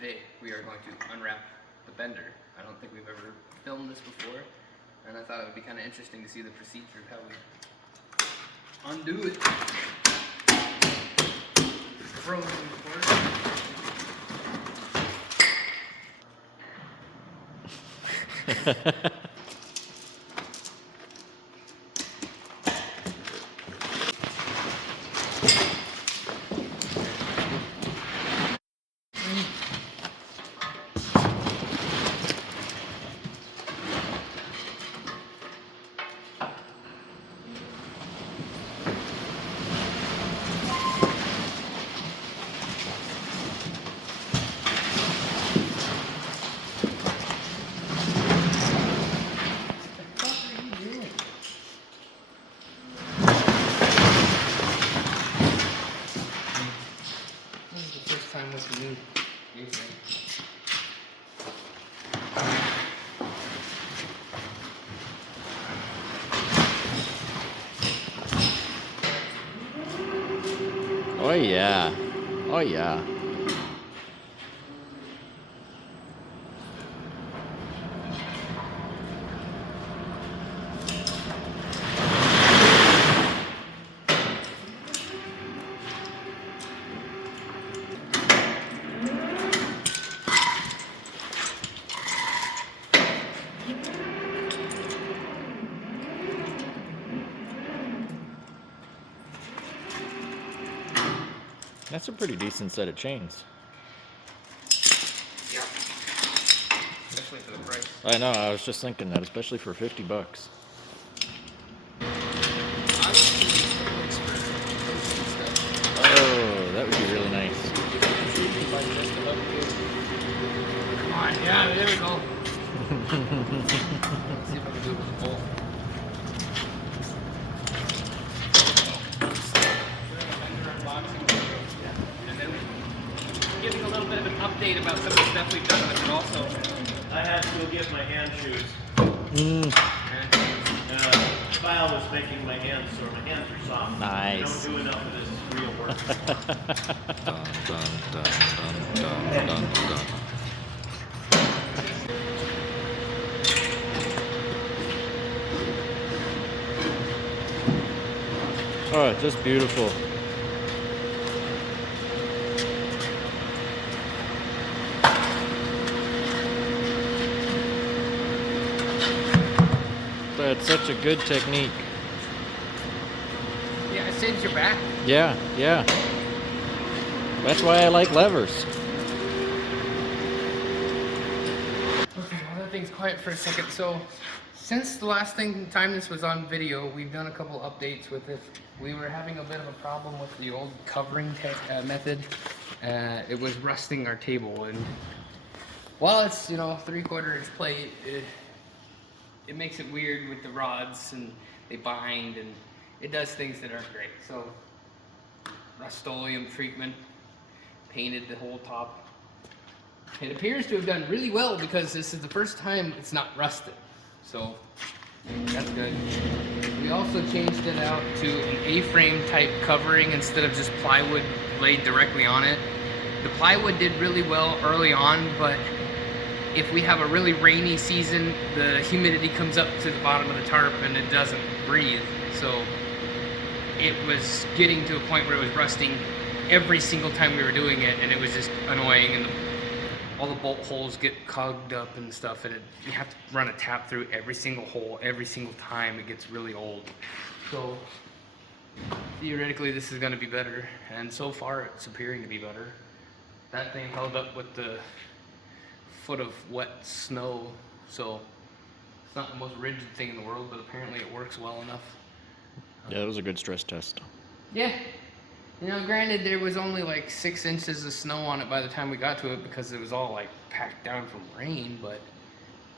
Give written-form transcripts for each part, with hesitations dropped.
Today we are going to unwrap the bender. I don't think we've ever filmed this before, and I thought it would be kind of interesting to see the procedure of how we undo it. Frozen, of course. Time with the new A-frame. Oh yeah. Oh yeah. That's a pretty decent set of chains. Yeah. Especially for the price. I know, I was just thinking that, especially for $50. Oh, that would be really nice. Come on, yeah, there we go. Let's see if I can do it with a bolt. And then giving a little bit of an update about some of the stuff we've done with it also. I had to go get my hand shoes. Kyle was making my hands sore. My hands are soft. Nice. I don't do enough of this real work. Dun, dun, dun, dun, dun, dun, dun. Oh, just beautiful. That's such a good technique. Yeah, it saves your back. Yeah, yeah. That's why I like levers. Okay, well that thing's quiet for a second. So, since the last time this was on video, we've done a couple updates with it. We were having a bit of a problem with the old covering method. It was rusting our table, and while it's 3/4 inch plate, it makes it weird with the rods, and they bind, and it does things that aren't great. So, Rust-Oleum treatment, painted the whole top. It appears to have done really well because this is the first time it's not rusted. So that's good. We also changed it out to an A-frame type covering instead of just plywood laid directly on it. The plywood did really well early on, but if we have a really rainy season, the humidity comes up to the bottom of the tarp and it doesn't breathe. So it was getting to a point where it was rusting every single time we were doing it, and it was just annoying, and all the bolt holes get cogged up and stuff, and you have to run a tap through every single hole every single time. It gets really old. So theoretically this is going to be better, and so far it's appearing to be better. That thing held up with the foot of wet snow, so it's not the most rigid thing in the world, but apparently it works well enough. Yeah, it was a good stress test. Yeah. Granted, there was only like 6 inches of snow on it by the time we got to it because it was all like packed down from rain, but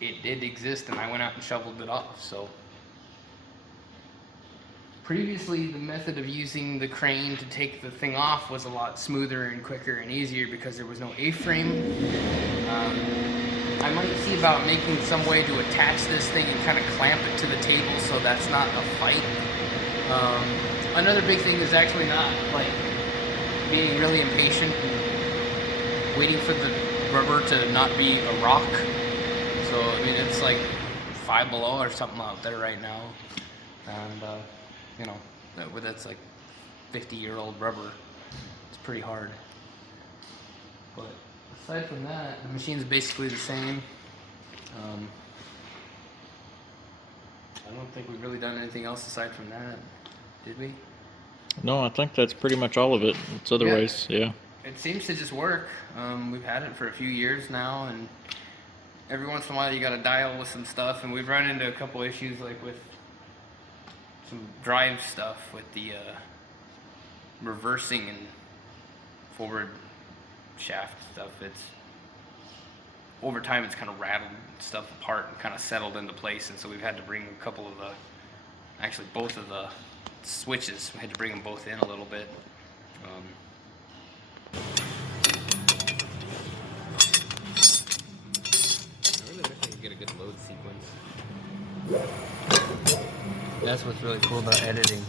it did exist, and I went out and shoveled it off. So previously, the method of using the crane to take the thing off was a lot smoother and quicker and easier because there was no A-frame. I might see about making some way to attach this thing and kind of clamp it to the table so that's not a fight. Another big thing is actually not like being really impatient and waiting for the rubber to not be a rock. So I mean, it's like 5 below or something out there right now, and you know, that's like 50-year-old rubber. It's pretty hard. But aside from that, the machine's basically the same. I don't think we've really done anything else aside from that, did we? No, I think that's pretty much all of it. It's otherwise, yeah. It seems to just work. We've had it for a few years now, and every once in a while you got to dial with some stuff, and we've run into a couple issues like with some drive stuff with the reversing and forward shaft stuff. It's over time it's kind of rattled stuff apart and kind of settled into place, and so we've had to bring a couple of the, actually both of the switches, we had to bring them both in a little bit. I really wish I could get a good load sequence. That's what's really cool about editing.